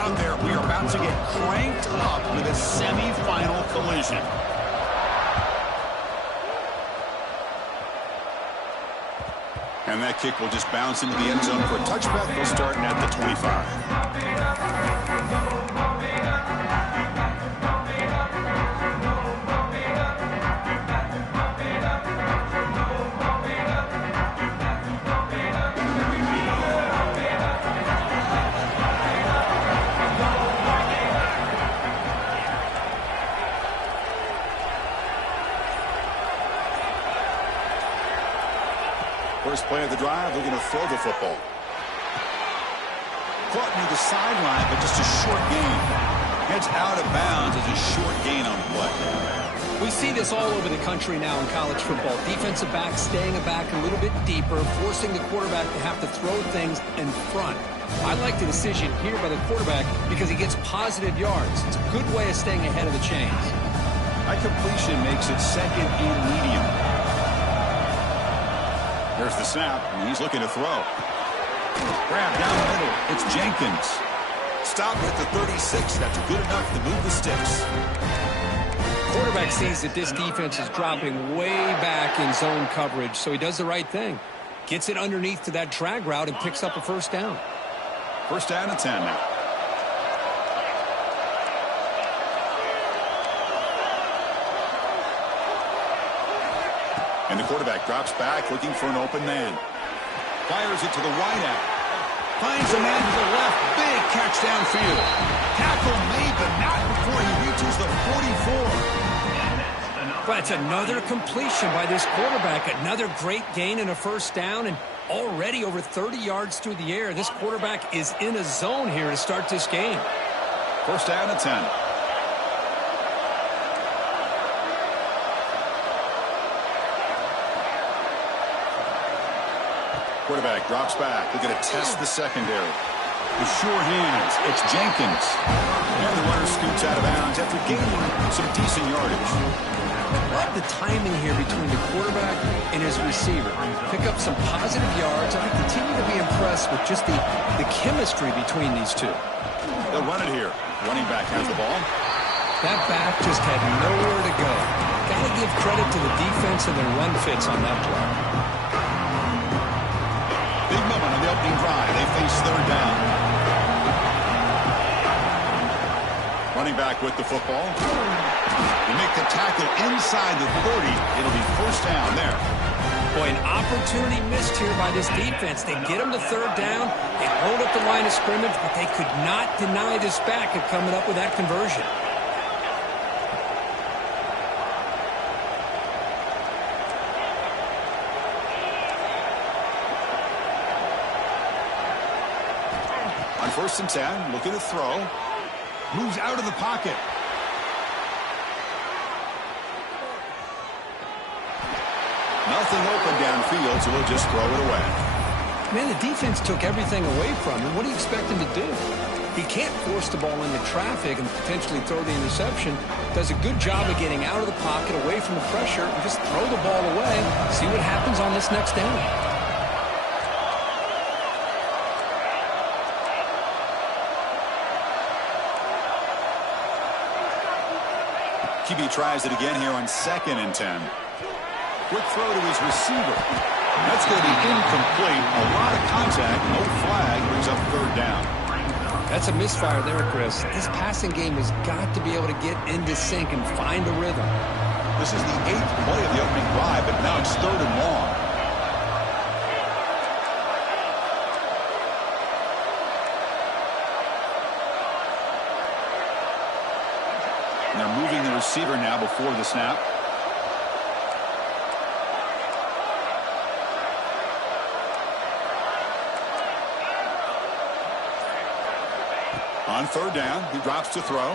out there. We are about to get cranked up with a semifinal collision. And that kick will just bounce into the end zone for a touchback. They'll start at the 25. First play of the drive, they're going to throw the football. Caught near the sideline, but just a short gain. Heads out of bounds as a short gain on play. We see this all over the country now in college football. Defensive backs staying back a little bit deeper, forcing the quarterback to have to throw things in front. I like the decision here by the quarterback because he gets positive yards. It's a good way of staying ahead of the chains. That completion makes it second and medium. There's the snap, and he's looking to throw. Grab down the middle. It's Jenkins. Stopped at the 36. That's good enough to move the sticks. Quarterback sees that this defense is dropping way back in zone coverage, so he does the right thing. Gets it underneath to that drag route and picks up a first down. First down and 10 now. And the quarterback drops back, looking for an open man. Fires it to the wideout. Finds a man to the left. Big catch downfield. Tackle made, but not before he reaches the 44. But it's another completion by this quarterback. Another great gain and a first down, and already over 30 yards through the air. This quarterback is in a zone here to start this game. First down and 10. Quarterback drops back. They're going to test the secondary. With sure hands, it's Jenkins. And the runner scoots out of bounds after gaining some decent yardage. Love the timing here between the quarterback and his receiver. Pick up some positive yards, and I continue to be impressed with just the chemistry between these two. They'll run it here. Running back has the ball. That back just had nowhere to go. Got to give credit to the defense and their run fits on that play. Big moment on the opening drive. They face third down. Running back with the football. They make the tackle inside the 30. It'll be first down there. Boy, an opportunity missed here by this defense. They get them to third down. They hold up the line of scrimmage, but they could not deny this back of coming up with that conversion. First and 10, looking to throw. Moves out of the pocket. Nothing open downfield, so he'll just throw it away. Man, the defense took everything away from him. What do you expect him to do? He can't force the ball into traffic and potentially throw the interception. Does a good job of getting out of the pocket, away from the pressure, and just throw the ball away. See what happens on this next down. QB tries it again here on second and 10. Quick throw to his receiver. That's going to be incomplete. A lot of contact. No flag. Brings up third down. That's a misfire there, Chris. This passing game has got to be able to get into sync and find a rhythm. This is the 8th play of the opening drive, but now it's third and long. And they're moving the receiver now before the snap. On third down, he drops to throw.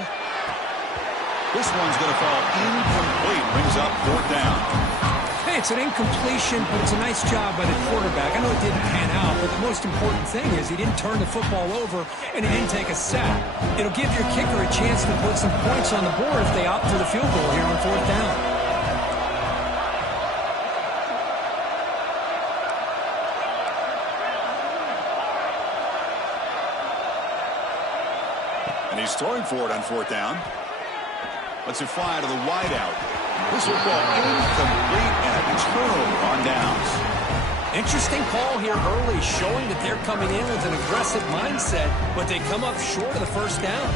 This one's going to fall incomplete. Brings up fourth down. Hey, it's an incompletion, but it's a nice job by the quarterback. I know it didn't pan out, but the most important thing is he didn't turn the football over and he didn't take a sack. It'll give your kicker a chance to put some points on the board if they opt for the field goal here on fourth down. And he's throwing for it on fourth down. Lets it fly to the wideout. This will go incomplete and a turnover on downs. Interesting call here early, showing that they're coming in with an aggressive mindset, but they come up short of the first down.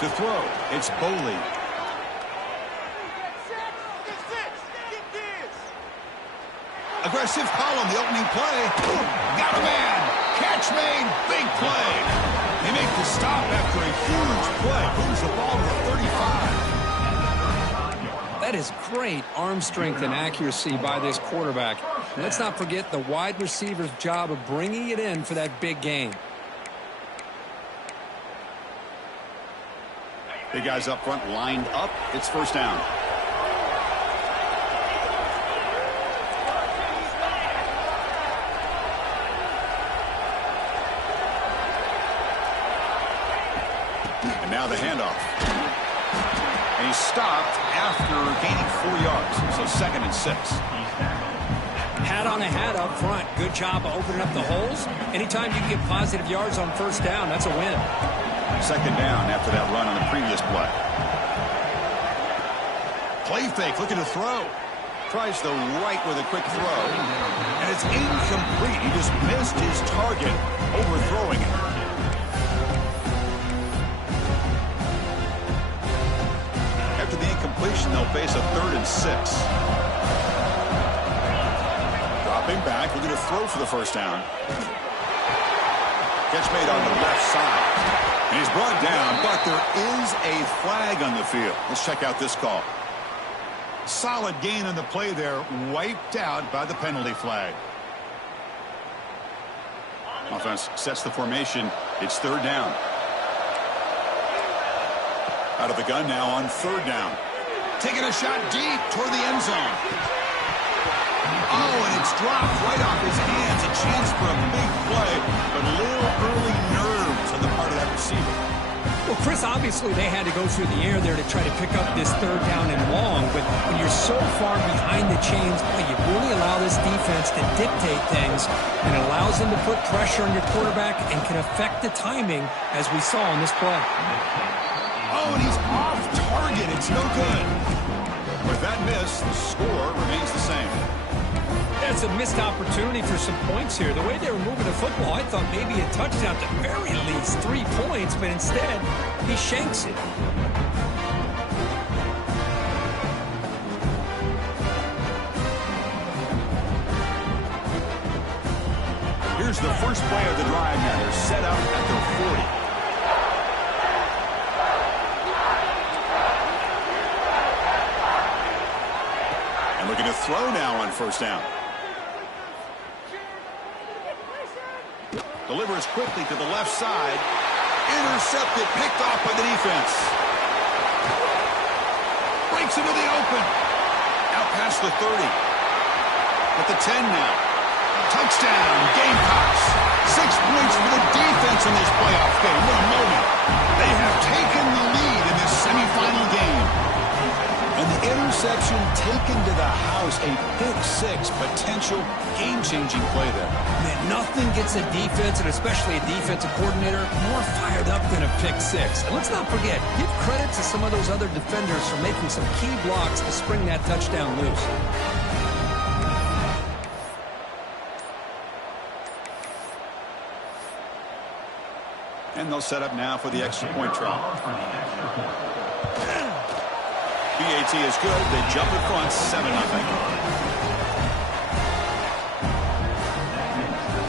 To throw, it's Boley. Aggressive call on the opening play. Got a man. Catch made. Big play. They make the stop after a huge play. Moves the ball to the 35. That is great arm strength and accuracy by this quarterback. And let's not forget the wide receiver's job of bringing it in for that big gain. Big guys up front lined up. It's first down. And now the handoff. And he's stopped after gaining 4 yards. So 2nd and 6. Hat on a hat up front. Good job of opening up the holes. Anytime you can get positive yards on first down, that's a win. 2nd down after that run on the previous play. Play fake, looking to throw. Tries the right with a quick throw. And it's incomplete. He just missed his target, overthrowing it. After the incompletion, they'll face a 3rd and 6. Dropping back, looking to throw for the first down. Catch made on the left side. And he's brought down, but there is a flag on the field. Let's check out this call. Solid gain on the play there, wiped out by the penalty flag. Offense sets the formation. It's 3rd down. Out of the gun now on 3rd down. Taking a shot deep toward the end zone. Oh, and it's dropped right off his hands. A chance for a big play, but a little early nerves on the part of that receiver. Well, Chris, obviously they had to go through the air there to try to pick up this 3rd down and long, but when you're so far behind the chains, boy, you really allow this defense to dictate things, and it allows them to put pressure on your quarterback and can affect the timing, as we saw in this play. Oh, and he's off target. It's no good. With that miss, the score remains the same. That's a missed opportunity for some points here. The way they were moving the football, I thought maybe a touchdown, at the very least 3 points, but instead, he shanks it. Here's the first play of the drive now. They're set up at their 40. And looking to throw now on first down. Delivers quickly to the left side. Intercepted, picked off by the defense. Breaks into the open. Out past the 30. At the 10 now. Touchdown, Gamecocks. 6 points for the defense in this playoff game. What a moment. They have taken the lead in this semifinal game. And the interception taken to the house, a pick-6, potential game-changing play there. Man, nothing gets a defense, and especially a defensive coordinator, more fired up than a pick-6. And let's not forget, give credit to some of those other defenders for making some key blocks to spring that touchdown loose. And they'll set up now for the extra point try. BAT is good. They jump in front, 7-0.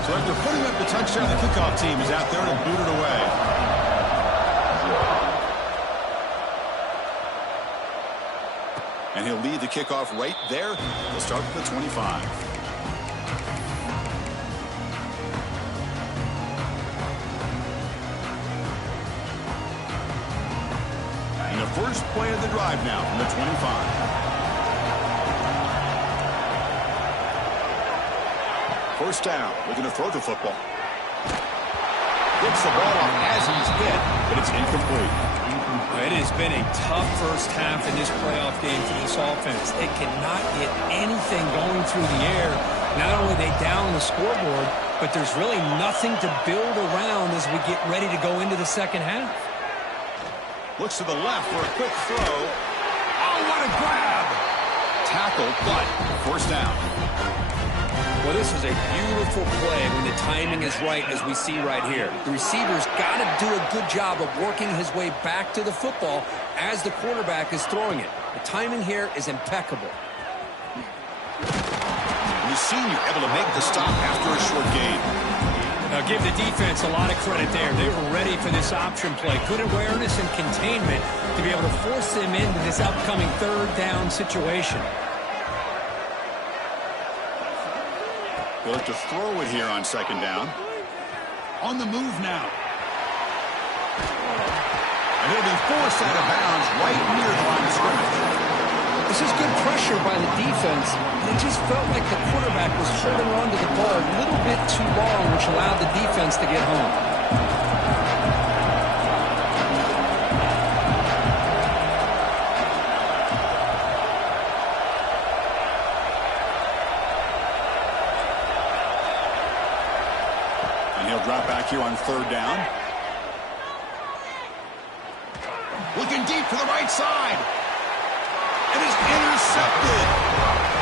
So after putting up the touchdown, the kickoff team is out there to boot it away. And he'll lead the kickoff right there. They'll start with the 25. First play of the drive now from the 25. First down. Looking to throw the football. Gets the ball off as he's hit, but it's incomplete. It has been a tough first half in this playoff game for this offense. They cannot get anything going through the air. Not only are they down the scoreboard, but there's really nothing to build around as we get ready to go into the second half. Looks to the left for a quick throw. Oh, what a grab! Tackle, but first down. Well, this is a beautiful play when the timing is right, as we see right here. The receiver's got to do a good job of working his way back to the football as the quarterback is throwing it. The timing here is impeccable. The senior able to make the stop after a short gain. Now give the defense a lot of credit there. They were ready for this option play. Good awareness and containment to be able to force them into this upcoming third down situation. They'll have to throw it here on second down. On the move now. And he'll be forced out of bounds right near the line of scrimmage. This is good pressure by the defense. It just felt like the quarterback was holding on to the ball a little bit too long, which allowed the defense to get home. Drop back here on third down. Looking deep to the right side. It is intercepted.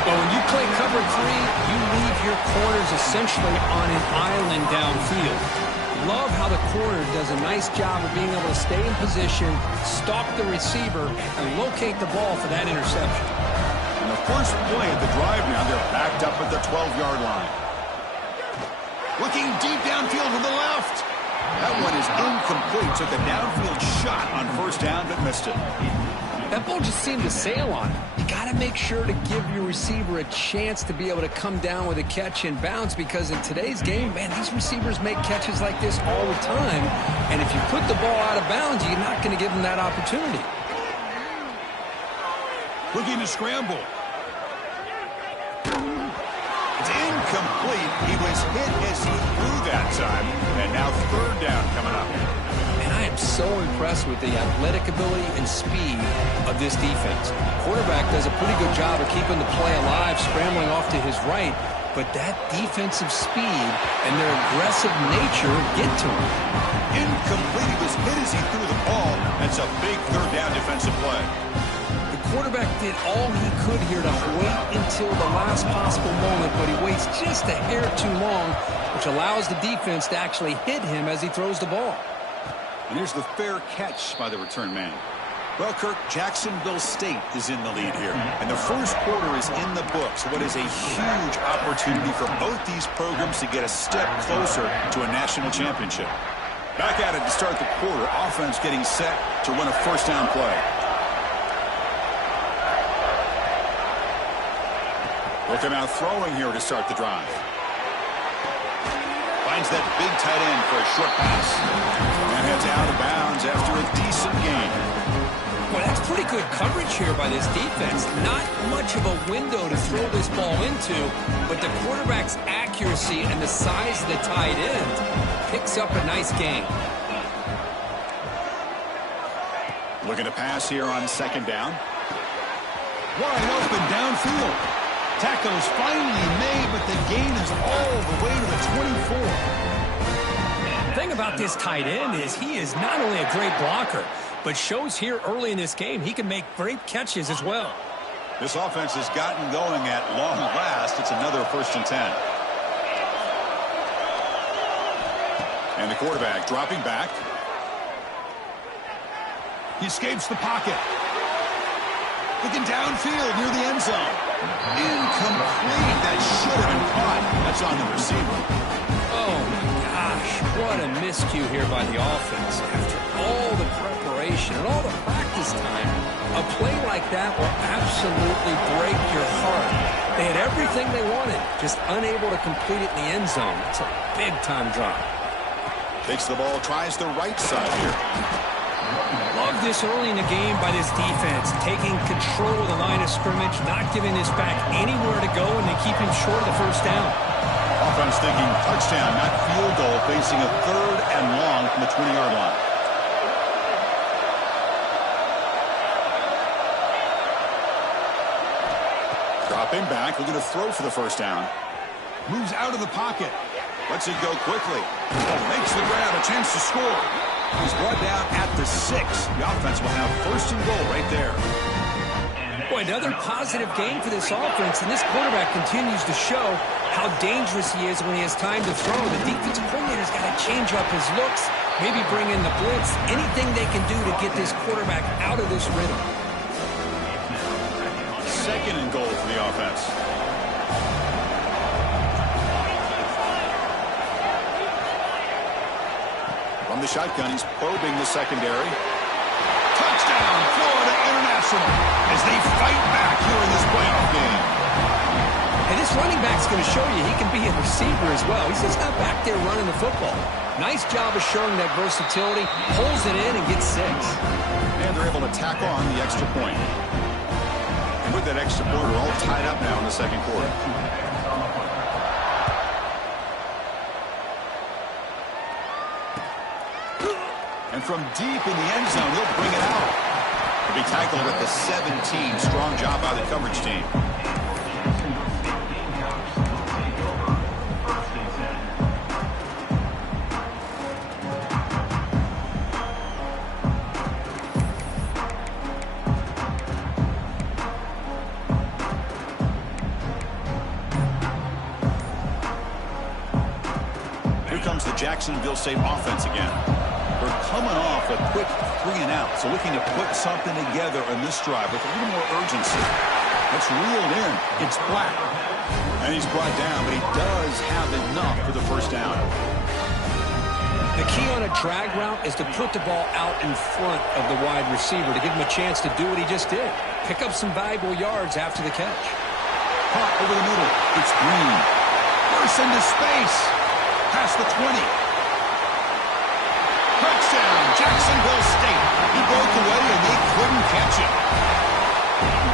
Well, when you play cover three, you leave your corners essentially on an island downfield. Love how the corner does a nice job of being able to stay in position, stalk the receiver, and locate the ball for that interception. And the first play of the drive now, they're backed up at the 12-yard line. Looking deep downfield to the left. That one is incomplete. Took a downfield shot on first down, but missed it. That ball just seemed to sail on it. You got to make sure to give your receiver a chance to be able to come down with a catch and bounce, because in today's game, man, these receivers make catches like this all the time. And if you put the ball out of bounds, you're not going to give them that opportunity. Looking to scramble. Incomplete. He was hit as he threw that time. And now third down coming up. And I am so impressed with the athletic ability and speed of this defense. Quarterback does a pretty good job of keeping the play alive, scrambling off to his right. But that defensive speed and their aggressive nature get to him. Incomplete. He was hit as he threw the ball. That's a big third down defensive play. Quarterback did all he could here to wait until the last possible moment, but he waits just a hair too long, which allows the defense to actually hit him as he throws the ball. And here's the fair catch by the return man. Well, Kirk, Jacksonville State is in the lead here, and the first quarter is in the books. What is a huge opportunity for both these programs to get a step closer to a national championship. Back at it to start the quarter. Offense getting set to run a first down play. Looking out throwing here to start the drive. Finds that big tight end for a short pass. And heads out of bounds after a decent gain. Well, that's pretty good coverage here by this defense. Not much of a window to throw this ball into, but the quarterback's accuracy and the size of the tight end picks up a nice gain. Looking to pass here on second down. Wide open downfield. Tackle is finally made, but the gain is all the way to the 24. The thing about this tight end is he is not only a great blocker, but shows here early in this game he can make great catches as well. This offense has gotten going at long last. It's another 1st and 10. And the quarterback dropping back. He escapes the pocket. Looking downfield near the end zone. Incomplete. That should have been caught. That's on the receiver. Oh, my gosh. What a miscue here by the offense. After all the preparation and all the practice time, a play like that will absolutely break your heart. They had everything they wanted, just unable to complete it in the end zone. It's a big-time drop. Takes the ball, tries the right side here. Love this early in the game by this defense, taking control of the line of scrimmage, not giving this back anywhere to go, and they keep him short of the first down. Offense thinking touchdown, not field goal, facing a 3rd and long from the 20-yard line. Dropping back, looking to throw for the first down. Moves out of the pocket. Lets it go quickly. Makes the grab, a chance to score. He's brought down at the 6. The offense will have 1st and goal right there. Boy, another positive game for this offense, and this quarterback continues to show how dangerous he is when he has time to throw. The defensive coordinator's got to change up his looks, maybe bring in the blitz, anything they can do to get this quarterback out of this rhythm. 2nd and goal for the offense. From the shotgun, he's probing the secondary. Touchdown, Florida International, as they fight back here in this playoff game. And this running back's going to show you he can be a receiver as well. He's just not back there running the football. Nice job of showing that versatility, pulls it in and gets 6. And they're able to tack on the extra point. And with that extra point, we're all tied up now in the 2nd quarter. And from deep in the end zone, he'll bring it out. He'll be tackled at the 17. Strong job by the coverage team. Here comes the Jacksonville State offense again. We're coming off a quick 3 and out, so looking to put something together on this drive with a little more urgency. That's reeled in. It's Black. And he's brought down, but he does have enough for the first down. The key on a drag route is to put the ball out in front of the wide receiver to give him a chance to do what he just did. Pick up some valuable yards after the catch. Hot over the middle. It's Green. Bursts into space. Past the 20. Touchdown, Jacksonville State. He broke away and they couldn't catch him.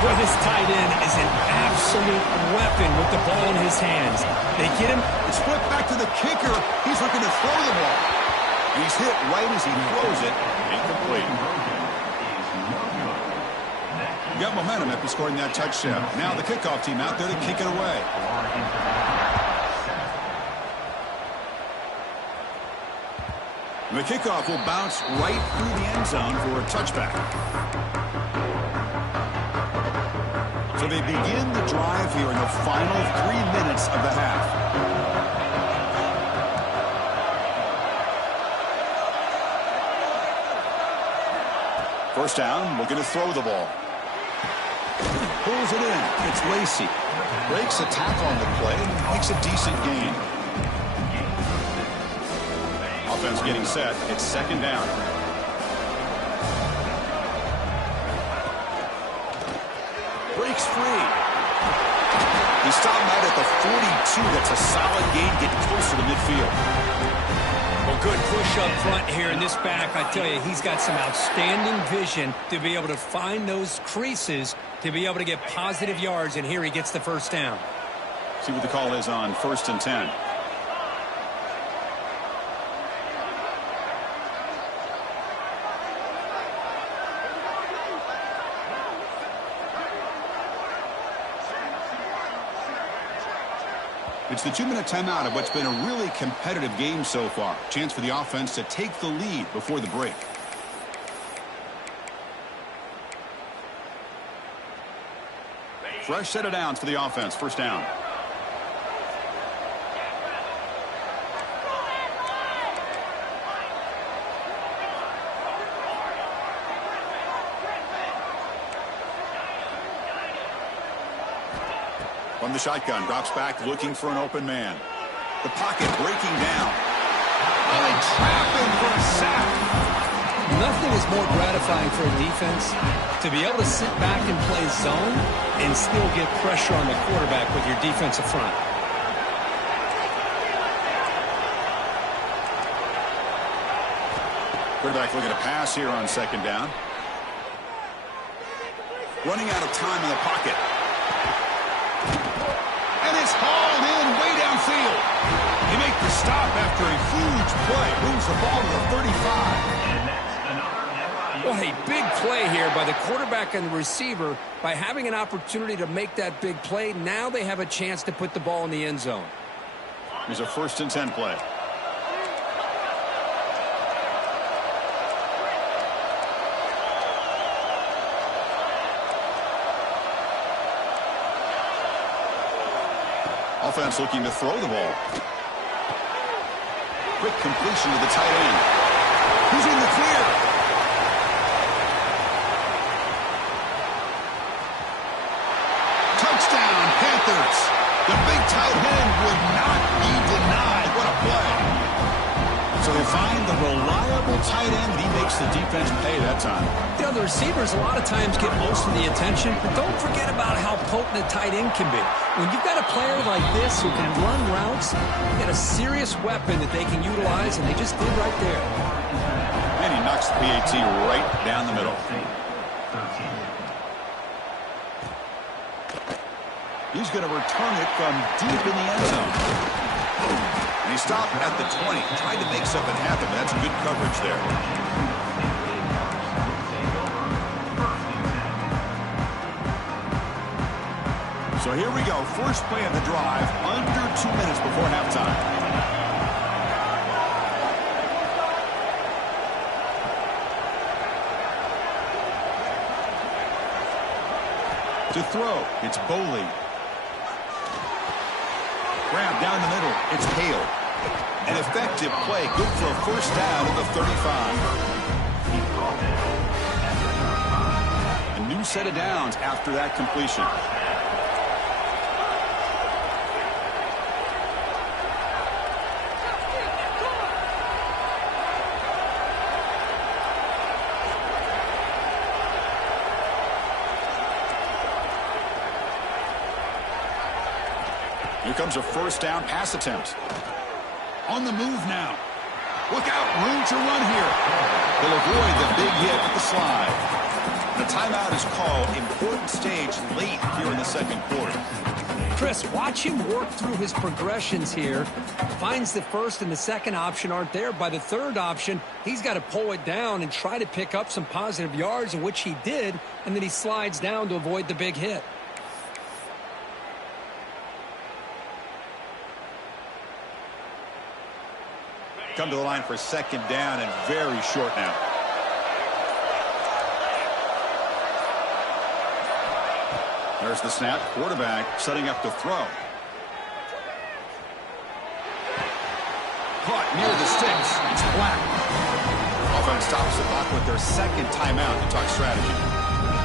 Boy, this tight end is an absolute weapon with the ball in his hands. They get him. It's flipped back to the kicker. He's looking to throw the ball. And he's hit right as he throws it. Incomplete. You got momentum after scoring that touchdown. Now the kickoff team out there to kick it away. The kickoff will bounce right through the end zone for a touchback. So they begin the drive here in the final 3 minutes of the half. First down, looking to throw the ball. Pulls it in. It's Lacey. Breaks a tackle on the play and makes a decent gain. Offense getting set. It's 2nd down. Breaks free. He stopped out at the 42. That's a solid gain. Get closer to midfield. Well, good push up front here in this back. I tell you, he's got some outstanding vision to be able to find those creases, to be able to get positive yards, and here he gets the first down. See what the call is on 1st and 10. It's the 2-minute timeout of what's been a really competitive game so far. Chance for the offense to take the lead before the break. Fresh set of downs for the offense. First down. From the shotgun, drops back, looking for an open man. The pocket breaking down. Oh, they trap him for a sack. Nothing is more gratifying for a defense to be able to sit back and play zone and still get pressure on the quarterback with your defensive front. Quarterback looking to pass here on 2nd down. Running out of time in the pocket. And it's hauled in way downfield. They make the stop after a huge play. Moves the ball to the 35. Well, a big play here by the quarterback and the receiver. By having an opportunity to make that big play, now they have a chance to put the ball in the end zone. Here's a 1st and 10 play. Offense looking to throw the ball. Quick completion to the tight end. He's in the clear. Touchdown, Panthers. The big tight end would not be denied. What a play. So they find the reliable tight end. He makes the defense pay that time. You know, the receivers a lot of times get most of the attention, but don't forget about how potent a tight end can be. When you've got a player like this who can run routes, you've got a serious weapon that they can utilize, and they just did right there. And he knocks the PAT right down the middle. He's going to return it from deep in the end zone. And he stopped at the 20, tried to make something happen. That's good coverage there. So here we go. First play of the drive, under 2 minutes before halftime. To throw, it's Boley. Grab down the middle, it's Hale. An effective play, good for a 1st down at the 35. A new set of downs after that completion. Here comes a 1st down pass attempt. On the move now. Look out, room to run here. They'll avoid the big hit with the slide. The timeout is called. Important stage late here in the 2nd quarter. Chris, watch him work through his progressions here. Finds the 1st and the 2nd option aren't there. By the 3rd option, he's got to pull it down and try to pick up some positive yards, in which he did, and then he slides down to avoid the big hit. Come to the line for 2nd down and very short now. There's the snap. Quarterback setting up to throw. Caught near the sticks. It's Black. Offense stops the clock with their 2nd timeout to talk strategy.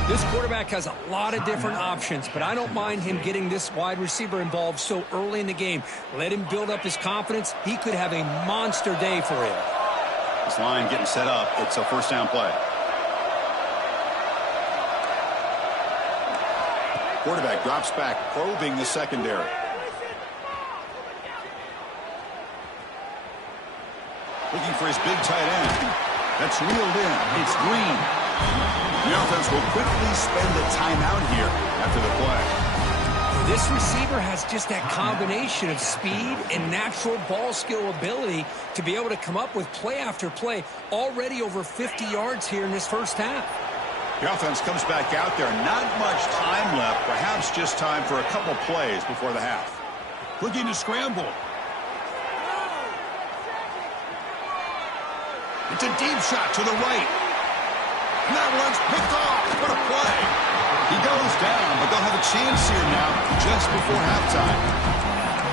This quarterback has a lot of different options, but I don't mind him getting this wide receiver involved so early in the game. Let him build up his confidence. He could have a monster day for him. This line getting set up. It's a 1st down play. Quarterback drops back, probing the secondary. Looking for his big tight end. That's reeled in. It's Green. The offense will quickly spend the timeout here after the play. This receiver has just that combination of speed and natural ball skill ability to be able to come up with play after play. Already over 50 yards here in this 1st half. The offense comes back out there. Not much time left. Perhaps just time for a couple plays before the half. Looking to scramble. It's a deep shot to the right. And that one's picked off. What a play. He goes down, but they'll have a chance here now just before halftime.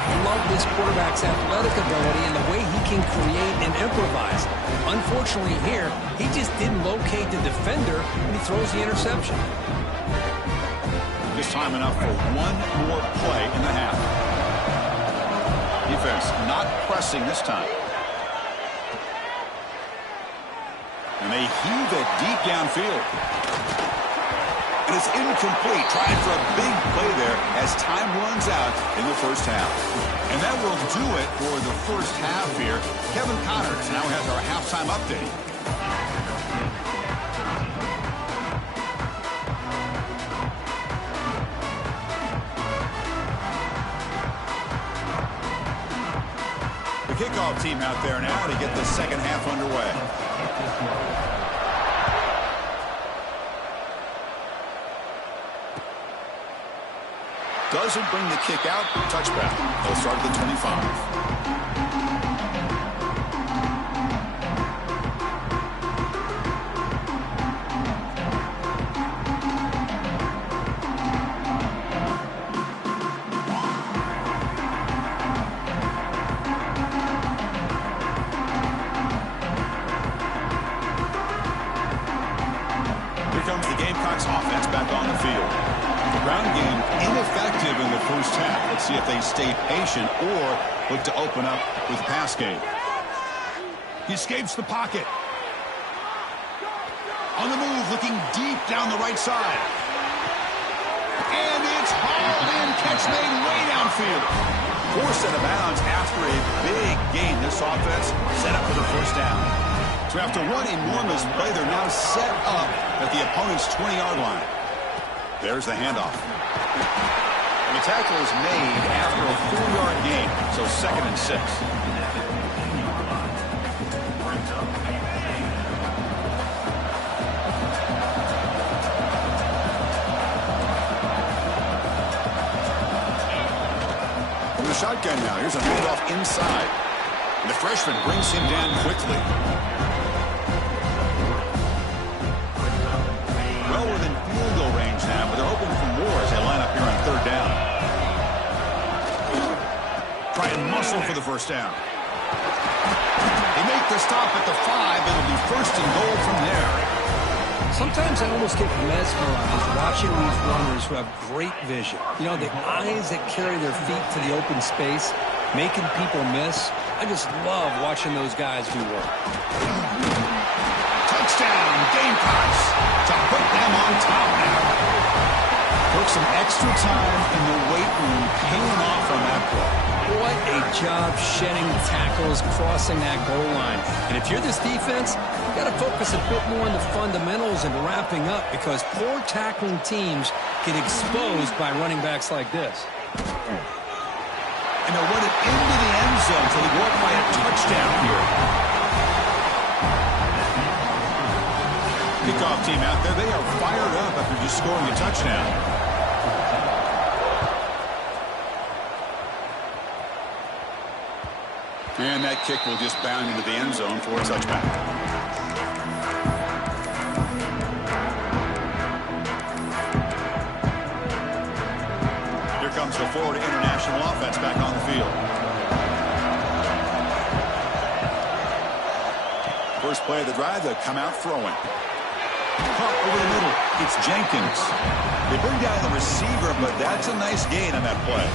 I love this quarterback's athletic ability and the way he can create and improvise. Unfortunately here, he just didn't locate the defender when he throws the interception. Just time enough for one more play in the half. Defense not pressing this time. And they heave it deep downfield. And it's incomplete. Trying for a big play there as time runs out in the 1st half. And that will do it for the 1st half here. Kevin Connors now has our halftime update. Kickoff team out there now to get the second half underway. Doesn't bring the kick out. Touchback. They'll start at the 25. Offense back on the field. The ground game ineffective in the first half. Let's see if they stay patient or look to open up with the pass game. He escapes the pocket. On the move, looking deep down the right side. And it's hauled in. Catch made way downfield. Forced out of bounds after a big gain. This offense set up for the first down. So after one enormous play, they're now set up at the opponent's 20-yard line. There's the handoff. And the tackle is made after a 4-yard gain, so 2nd and 6. From the shotgun now, here's a handoff inside. And the freshman brings him down quickly. Well within field goal range now, but they're hoping for more as they line up here on 3rd down. Try and muscle for the first down. They make the stop at the 5. It'll be 1st and goal from there. Sometimes I almost get mesmerized watching these runners who have great vision. You know, the eyes that carry their feet to the open space, making people miss. I just love watching those guys do work. Touchdown, Gamecocks, to put them on top now. Took some extra time in the weight room, paying off on that play. What a job shedding tackles, crossing that goal line. And if you're this defense, you've got to focus a bit more on the fundamentals and wrapping up, because poor tackling teams get exposed by running backs like this. And they'll run it into the end zone until they go up by a touchdown here. Kickoff team out there, they are fired up after just scoring a touchdown. And that kick will just bound into the end zone for a touchback. Here comes the Florida International offense back on the field. First play of the drive, they'll come out throwing. Caught over the middle. It's Jenkins. They bring down the receiver, but that's a nice gain on that play.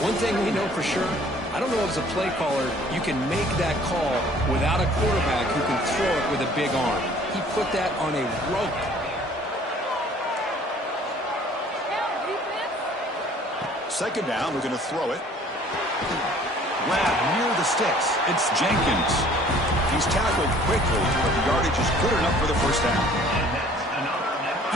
One thing we know for sure, I don't know as a play caller, you can make that call without a quarterback who can throw it with a big arm. He put that on a rope. Second down, we're going to throw it. Grab near the sticks. It's Jenkins. He's tackled quickly, but the yardage is good enough for the first down.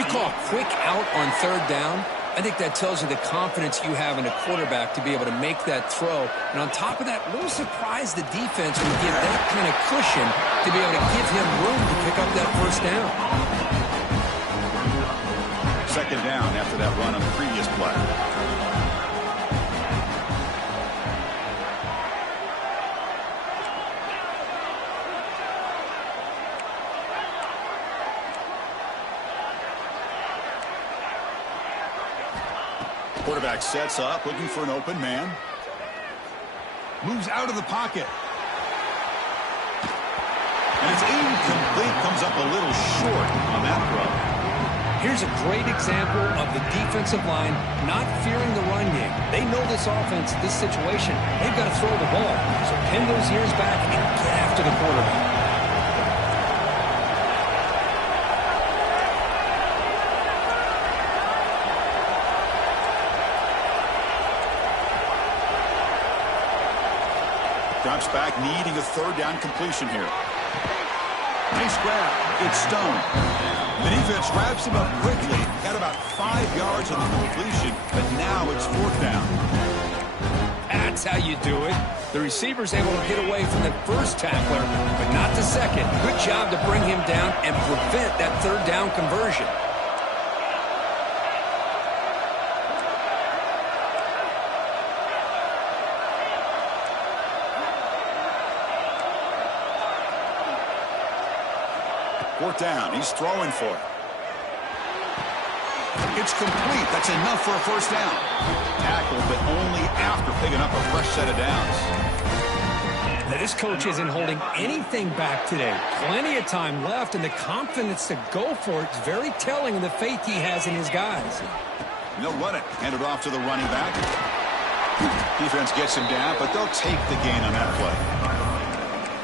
You call a quick out on 3rd down, I think that tells you the confidence you have in a quarterback to be able to make that throw. And on top of that, a little surprised the defense would give that kind of cushion to be able to give him room to pick up that first down. Second down after that run on the previous play. Quarterback sets up, looking for an open man. Moves out of the pocket. And it's incomplete, comes up a little short on that throw. Here's a great example of the defensive line not fearing the run game. They know this offense, this situation, they've got to throw the ball. So pin those ears back and get after the quarterback. Drops back, needing a 3rd down completion here. Nice grab. It's Stone. The defense wraps him up quickly. Got about 5 yards on the completion, but now it's 4th down. And That's how you do it. The receiver's able to get away from the first tackler, but not the second. Good job to bring him down and prevent that third down conversion. Fourth down. He's throwing for it. It's complete. That's enough for a first down. Tackled, but only after picking up a fresh set of downs. Now, this coach isn't holding anything back today. Plenty of time left, and the confidence to go for it is very telling of the faith he has in his guys. And they'll run it. Hand it off to the running back. Defense gets him down, but they'll take the gain on that play.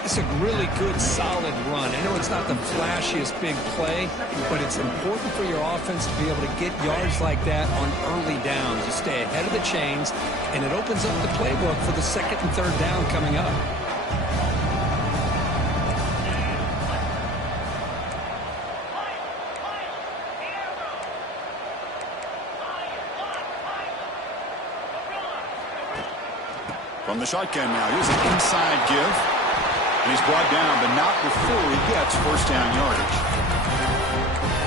It's a really good, solid run. I know it's not the flashiest big play, but it's important for your offense to be able to get yards like that on early downs. You stay ahead of the chains, and it opens up the playbook for the second and third down coming up. From the shotgun now, here's an inside give. And he's brought down, but not before he gets first down yardage.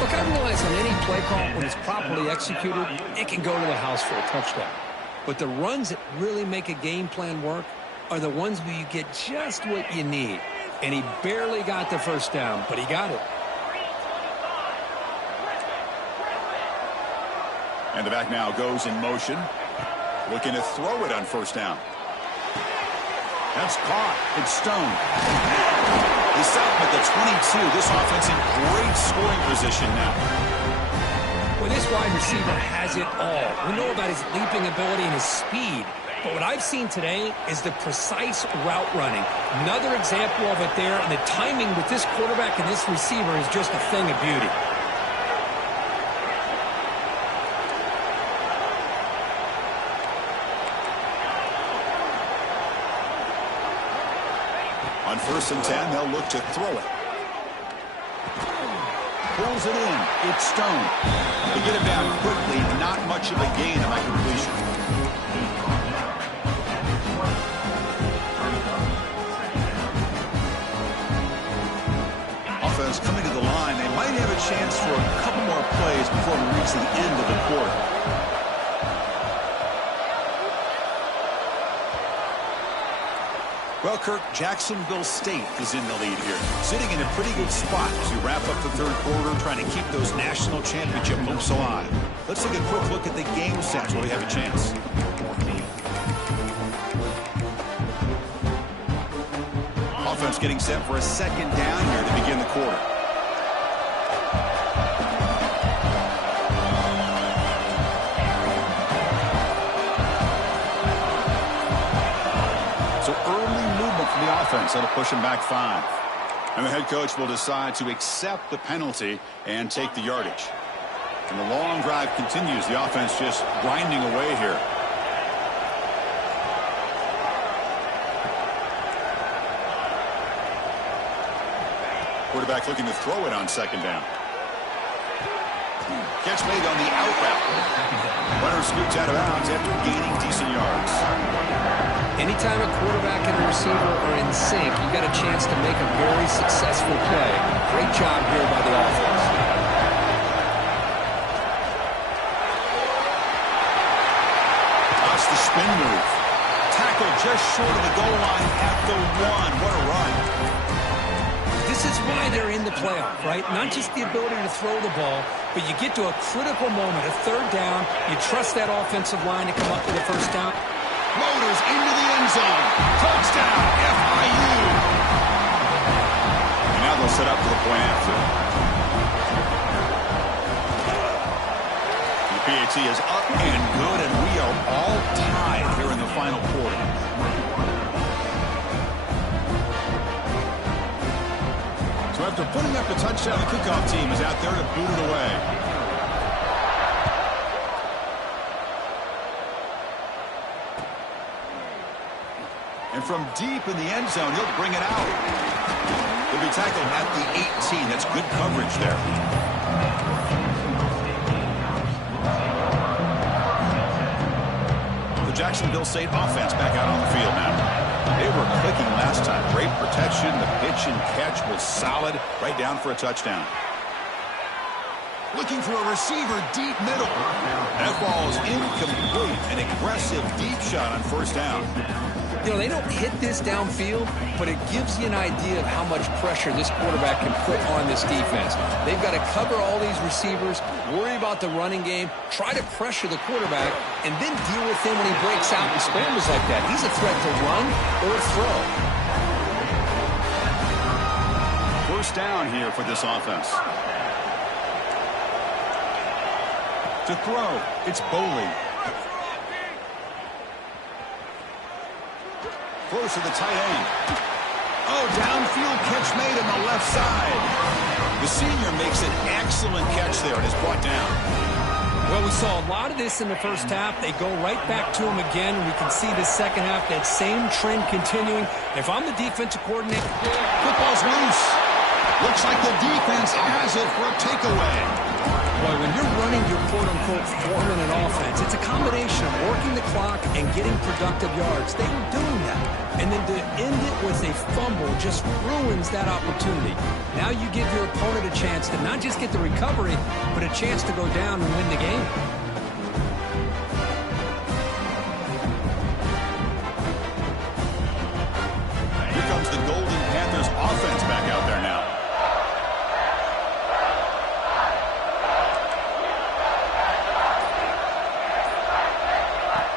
Look, I realize on any play call, when it's properly executed, it can go to the house for a touchdown. But the runs that really make a game plan work are the ones where you get just what you need. And he barely got the first down, but he got it. And the back now goes in motion. Looking to throw it on first down. That's caught. It's Stone. They set up at the 22. This offense in great scoring position now. Well, this wide receiver has it all. We know about his leaping ability and his speed. But what I've seen today is the precise route running. Another example of it there. And the timing with this quarterback and this receiver is just a thing of beauty. On 1st and 10, they'll look to throw it. Pulls it in. It's Stone. They get him down quickly. Not much of a gain on that completion. Offense coming to the line. They might have a chance for a couple more plays before we reach the end of the quarter. Well, Kirk, Jacksonville State is in the lead here, sitting in a pretty good spot as we wrap up the third quarter, trying to keep those national championship hopes alive. Let's take a quick look at the game stats while we have a chance. Offense getting set for a second down here to begin the quarter. The offense that'll push him back 5. And the head coach will decide to accept the penalty and take the yardage. And the long drive continues. The offense just grinding away here. Quarterback looking to throw it on second down. Catch made on the out route. Runner scoots out of bounds after gaining decent yards. Anytime a quarterback and a receiver are in sync, you got a chance to make a very successful play. Great job here by the offense. That's the spin move. Tackle just short of the goal line at the 1. What a run. This is why they're in the playoff, right? Not just the ability to throw the ball, but you get to a critical moment, a third down. You trust that offensive line to come up with a first down. Motors into the end zone. Touchdown, FIU. And now they'll set up for the point after. The PAT is up and good, and we are all tied here in the final quarter. So after putting up the touchdown, the kickoff team is out there to boot it away. And from deep in the end zone, he'll bring it out. He'll be tackled at the 18. That's good coverage there. The Jacksonville State offense back out on the field now. They were clicking last time. Great protection. The pitch and catch was solid. Right down for a touchdown. Looking for a receiver deep middle. That ball is incomplete. An aggressive deep shot on first down. You know, they don't hit this downfield, but it gives you an idea of how much pressure this quarterback can put on this defense. They've got to cover all these receivers, worry about the running game, try to pressure the quarterback, and then deal with him when he breaks out and scrambles like that. He's a threat to run or throw. First down here for this offense. To throw, it's Boley. Close to the tight end. Oh, downfield catch made on the left side. The senior makes an excellent catch there and is brought down. Well, we saw a lot of this in the first half. They go right back to him again, and we can see the second half, that same trend continuing. If I'm the defensive coordinator, football's loose. Looks like the defense has it for a takeaway. Boy, when you're running your quote-unquote 4-minute offense, it's a combination of working the clock and getting productive yards. They were doing that. And then to end it with a fumble just ruins that opportunity. Now you give your opponent a chance to not just get the recovery, but a chance to go down and win the game. Here comes the Golden Panthers offense back out there now.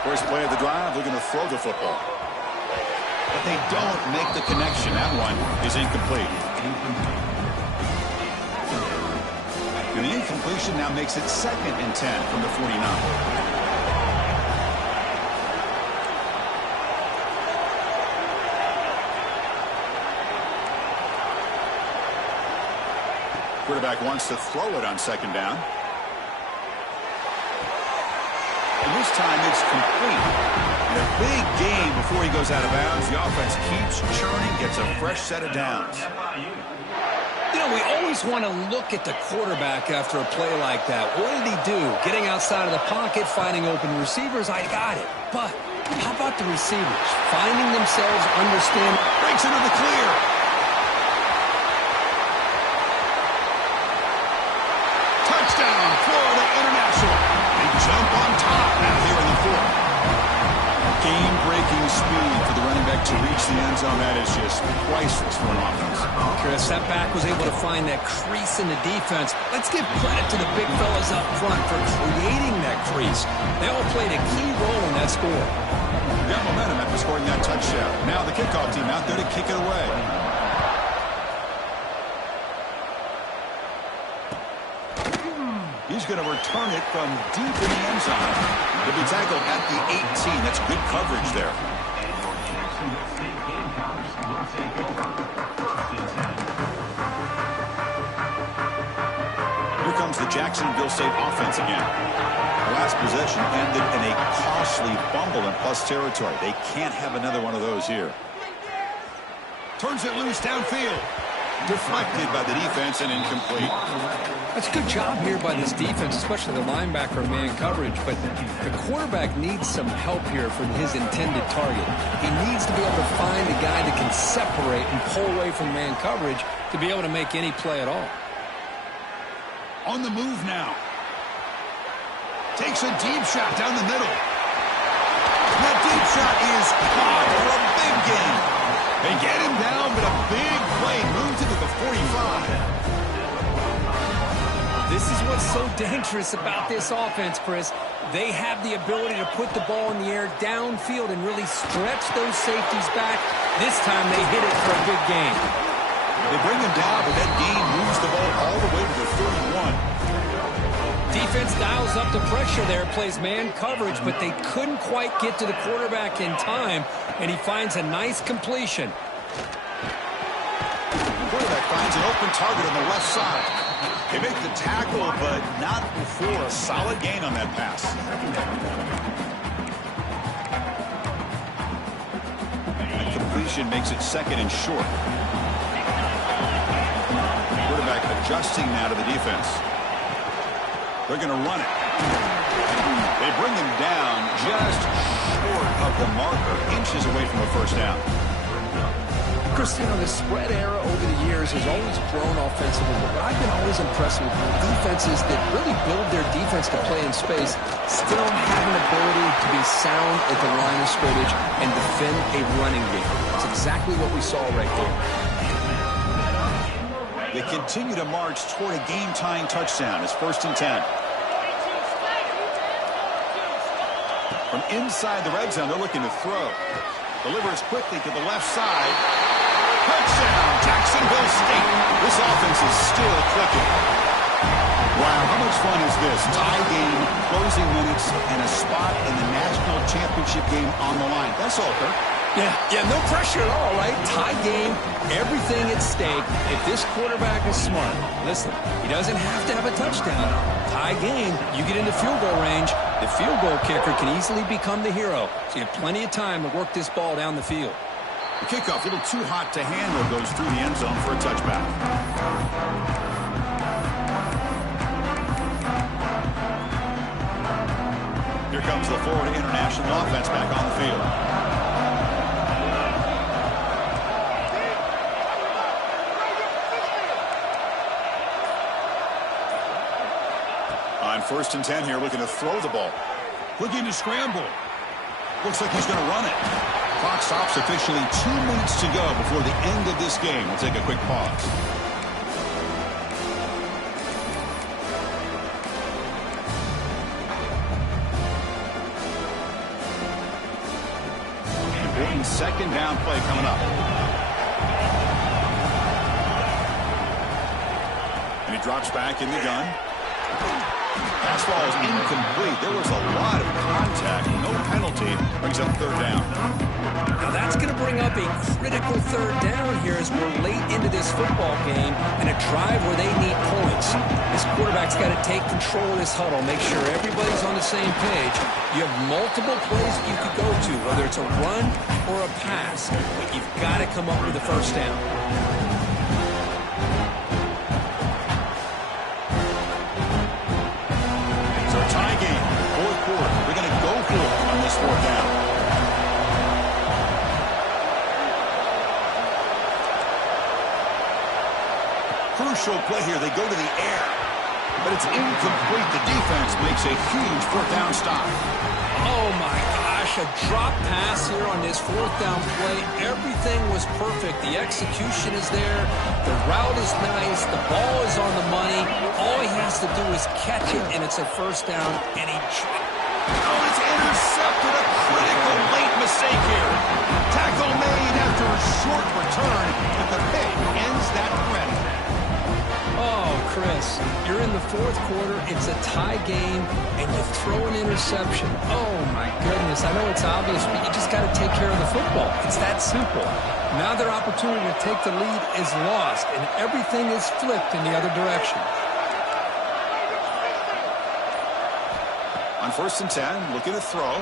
First play of the drive, they're going to throw the football. But they don't make the connection. That one is incomplete. And the incompletion now makes it 2nd and 10 from the 49. Quarterback wants to throw it on 2nd down. And this time it's complete. In a big game before he goes out of bounds, the offense keeps churning, gets a fresh set of downs. You know, we always want to look at the quarterback after a play like that. What did he do? Getting outside of the pocket, finding open receivers, I got it. But how about the receivers? Finding themselves, understanding. Breaks into the clear. Touchdown, Florida International. They jump on top now here in the 4th. Game-breaking speed for the running back to reach the end zone. That is just priceless for an offense. Chris, that back was able to find that crease in the defense. Let's give credit to the big fellas up front for creating that crease. They all played a key role in that score. Got momentum after scoring that touchdown. Now the kickoff team out there to kick it away. He's going to return it from deep in the end zone. He'll be tackled at the 18. That's good coverage there. Here comes the Jacksonville State offense again. The last possession ended in a costly fumble in plus territory. They can't have another one of those here. Turns it loose downfield. Deflected by the defense and incomplete. That's a good job here by this defense, especially the linebacker man coverage. But the quarterback needs some help here from his intended target. He needs to be able to find a guy that can separate and pull away from man coverage to be able to make any play at all. On the move now. Takes a deep shot down the middle. That deep shot is caught for a big gain. They get him down, but a big play moves into the 45. This is what's so dangerous about this offense, Chris. They have the ability to put the ball in the air downfield and really stretch those safeties back. This time they hit it for a big gain. They bring him down, but that gain moves the ball all the way to the 31. Defense dials up the pressure there, plays man coverage, but they couldn't quite get to the quarterback in time, and he finds a nice completion. The quarterback finds an open target on the left side. They make the tackle, but not before a solid gain on that pass. The completion makes it 2nd and short. Quarterback adjusting now to the defense. They're going to run it. They bring him down just short of the marker, inches away from a first down. Chris, the spread era over the years has always grown offensively, but I've been always impressed with defenses that really build their defense to play in space, still have an ability to be sound at the line of scrimmage and defend a running game. It's exactly what we saw right there. They continue to march toward a game-tying touchdown. It's 1st and 10. From inside the red zone, they're looking to throw. Delivers quickly to the left side. Touchdown, Jacksonville State. This offense is still clicking. Wow, how much fun is this? Tie game, closing minutes, and a spot in the national championship game on the line. That's all, Kirk. Yeah, no pressure at all, right? Tie game, everything at stake. If this quarterback is smart, listen, he doesn't have to have a touchdown. Tie game, you get into field goal range, the field goal kicker can easily become the hero. So you have plenty of time to work this ball down the field. The kickoff, a little too hot to handle, goes through the end zone for a touchback. Here comes the Florida International offense back on the field. On 1st and 10 here, looking to throw the ball. Looking to scramble. Looks like he's going to run it. Clock stops officially 2 minutes to go before the end of this game. We'll take a quick pause. Important 2nd down play coming up. And he drops back in the gun. Pass ball is incomplete. There was a lot of contact. No penalty. Brings up 3rd down. Now that's going to bring up a critical 3rd down here as we're late into this football game and a drive where they need points. This quarterback's got to take control of this huddle, make sure everybody's on the same page. You have multiple plays that you could go to, whether it's a run or a pass, but you've got to come up with a 1st down. Tie game, 4th quarter. We're going to go for it on this 4th down. Crucial play here. They go to the air, but it's incomplete. The defense makes a huge 4th down stop. Oh, my gosh, a drop pass here on this 4th down play. Everything was perfect. The execution is there. The route is nice. The ball is on the money. All he has to do is catch it, and it's a 1st down, and he oh, it's intercepted. A critical late mistake here. Tackle made after a short return, but the pick ends that threat. Oh, Chris, you're in the 4th quarter. It's a tie game, and you throw an interception. Oh, my goodness. I know it's obvious, but you just got to take care of the football. It's that simple. Now their opportunity to take the lead is lost, and everything is flipped in the other direction. On 1st and 10, looking to throw.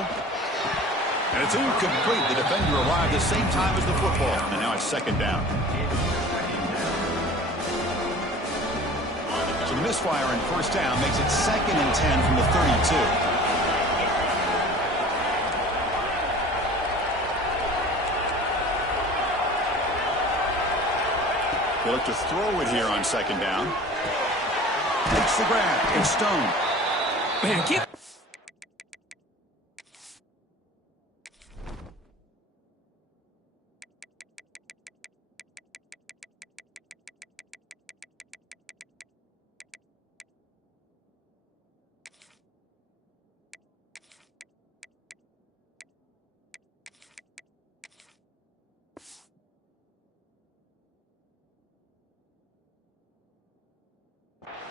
And it's incomplete. The defender arrived the same time as the football, and now it's 2nd down. So the misfire in 1st down makes it 2nd and 10 from the 32. They look to throw it here on 2nd down. Takes the grab. It's Stone. Man, keep...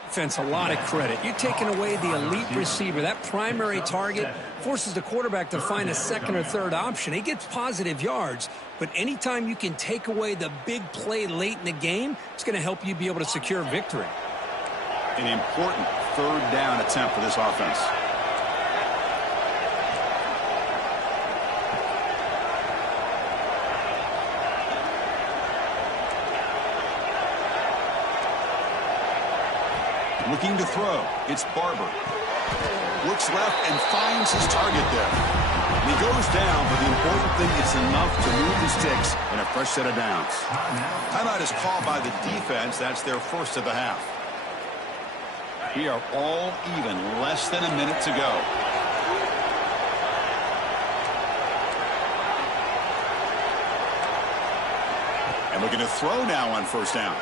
Defense, a lot of credit. You're taking away the elite receiver. That primary target forces the quarterback to find a 2nd or 3rd option. He gets positive yards, but anytime you can take away the big play late in the game, it's going to help you be able to secure victory. An important 3rd down attempt for this offense. Looking to throw. It's Barber. Looks left and finds his target there. He goes down, but the important thing is enough to move the sticks in a fresh set of downs. Timeout is called by the defense. That's their first of the half. We are all even, less than a minute to go. And looking to throw now on first down.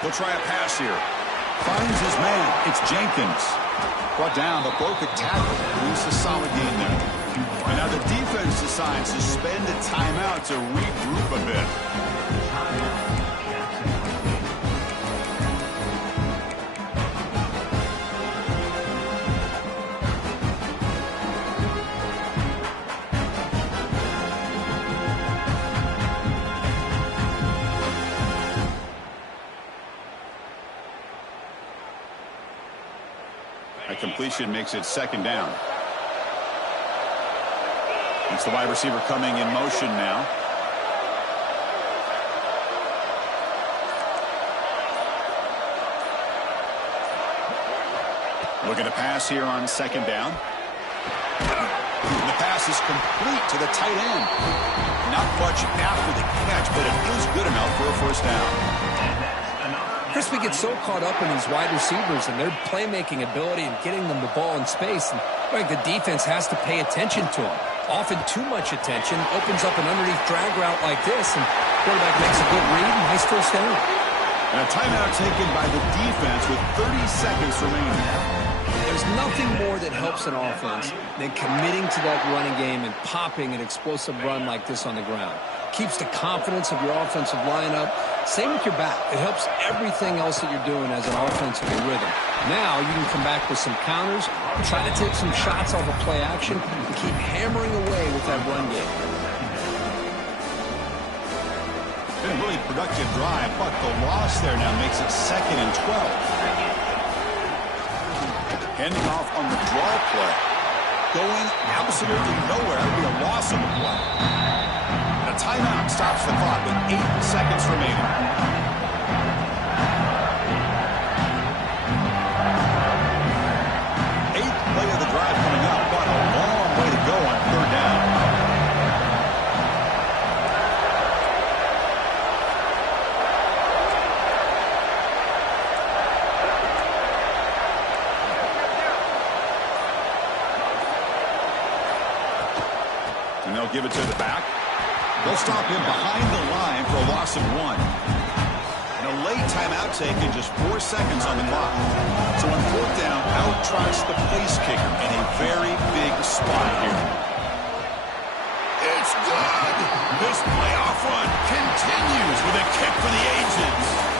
He'll try a pass here. Finds his man. It's Jenkins. Brought down, but broke a tackle. He's a solid game there. And now the defense decides to spend a timeout to regroup a bit. A completion makes it second down. It's the wide receiver coming in motion now. Looking to pass here on second down. And the pass is complete to the tight end. Not much after the catch, but it is good enough for a first down. Crispy gets so caught up in these wide receivers and their playmaking ability and getting them the ball in space. And like the defense has to pay attention to them. Often too much attention opens up an underneath drag route like this, and quarterback makes a good read. Nice first down. And a timeout taken by the defense with 30 seconds remaining. There's nothing more that helps an offense than committing to that running game and popping an explosive run like this on the ground. Keeps the confidence of your offensive lineup. Same with your back. It helps everything else that you're doing as an offensive rhythm. Now you can come back with some counters, try to take some shots off of play action, and keep hammering away with that run game. Been a really productive drive, but the loss there now makes it 2nd and 12. Handing off on the draw play. Going absolutely nowhere. That would be a loss of a play. And a timeout stops the clock with 8 seconds remaining. Eighth play of the drive coming up, but a long way to go on third down. And they'll give it to the back. They'll stop him behind the line for a loss of 1. And a late timeout taken, just 4 seconds on the clock. So on fourth down, out trots the place kicker in a very big spot here. It's good! This playoff run continues with a kick for the ages.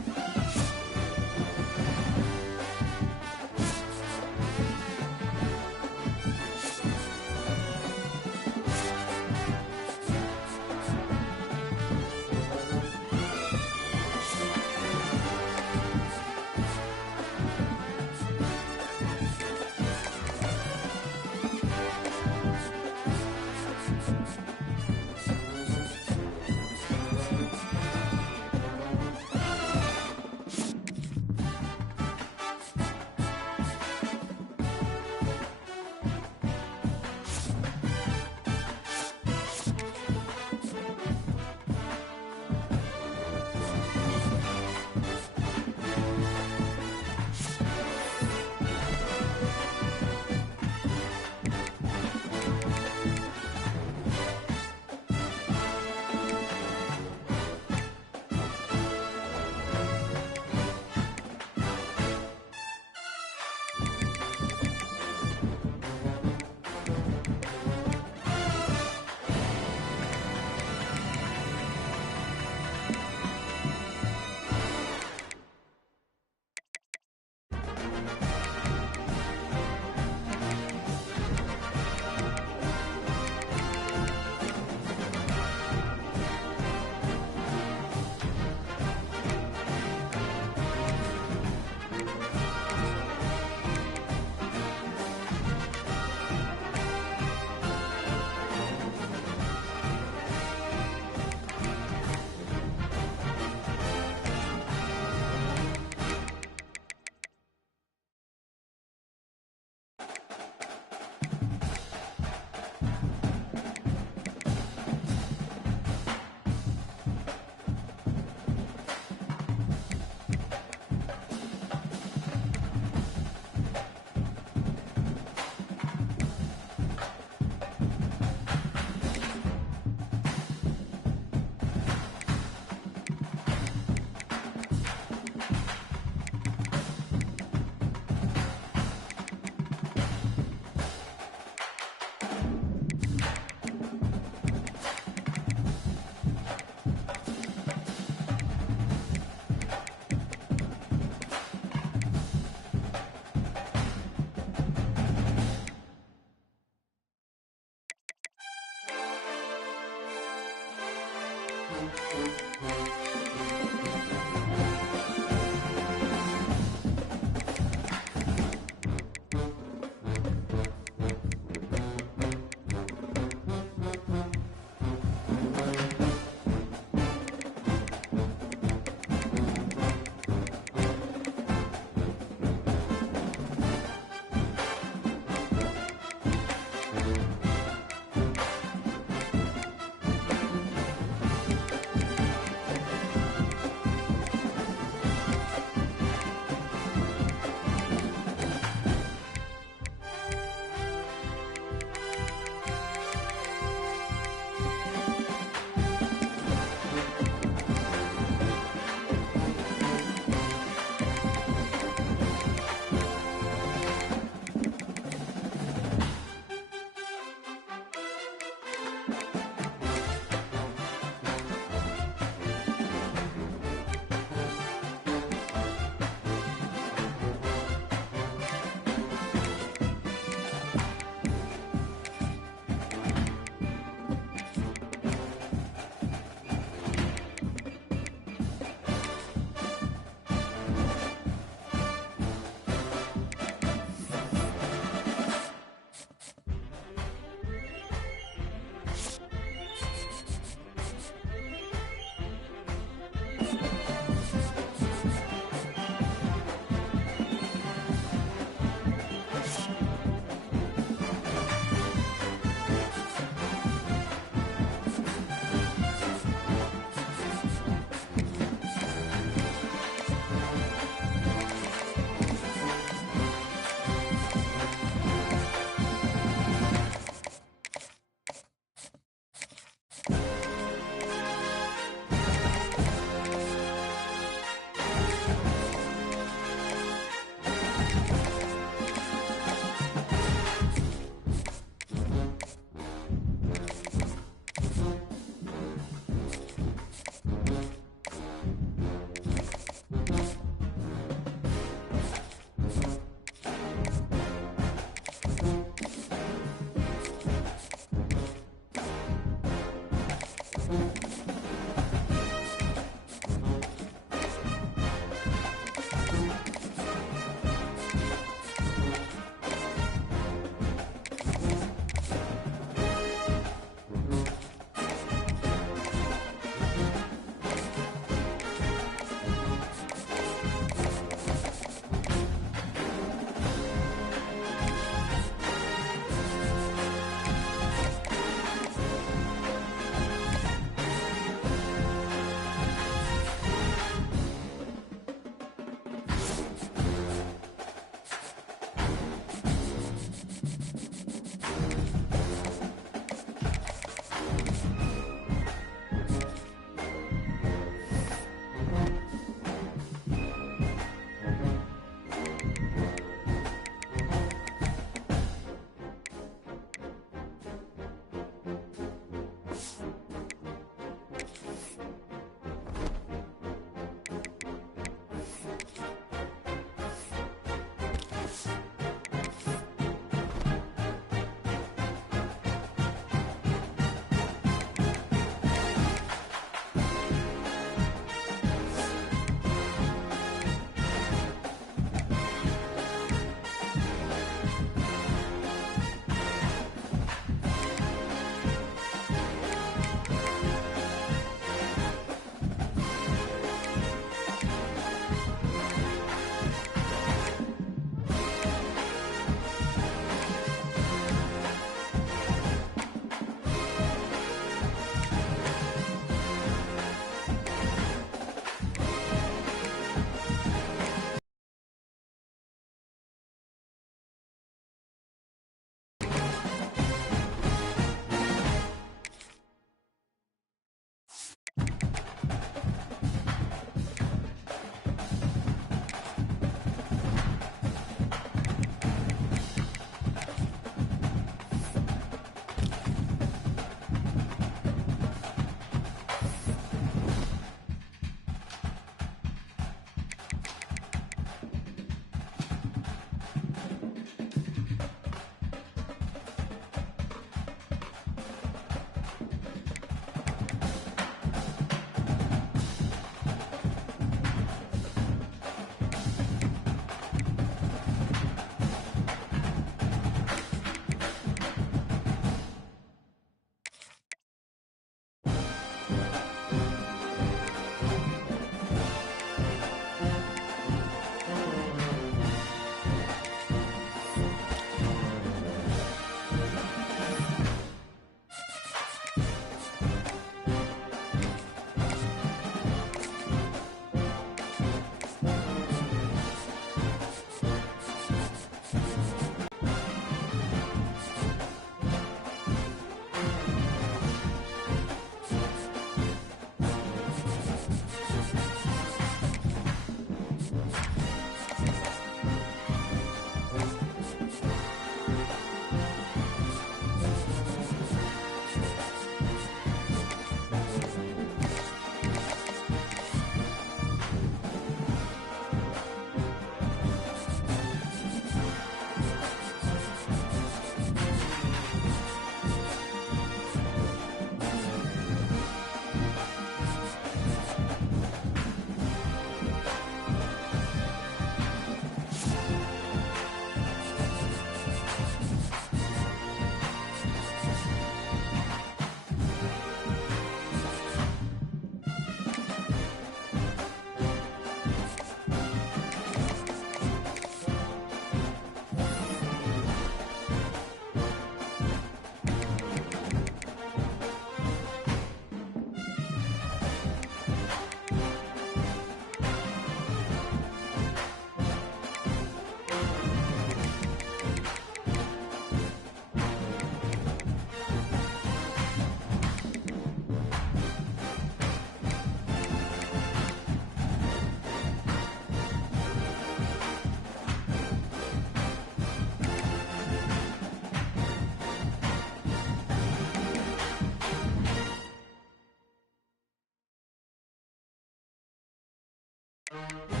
it.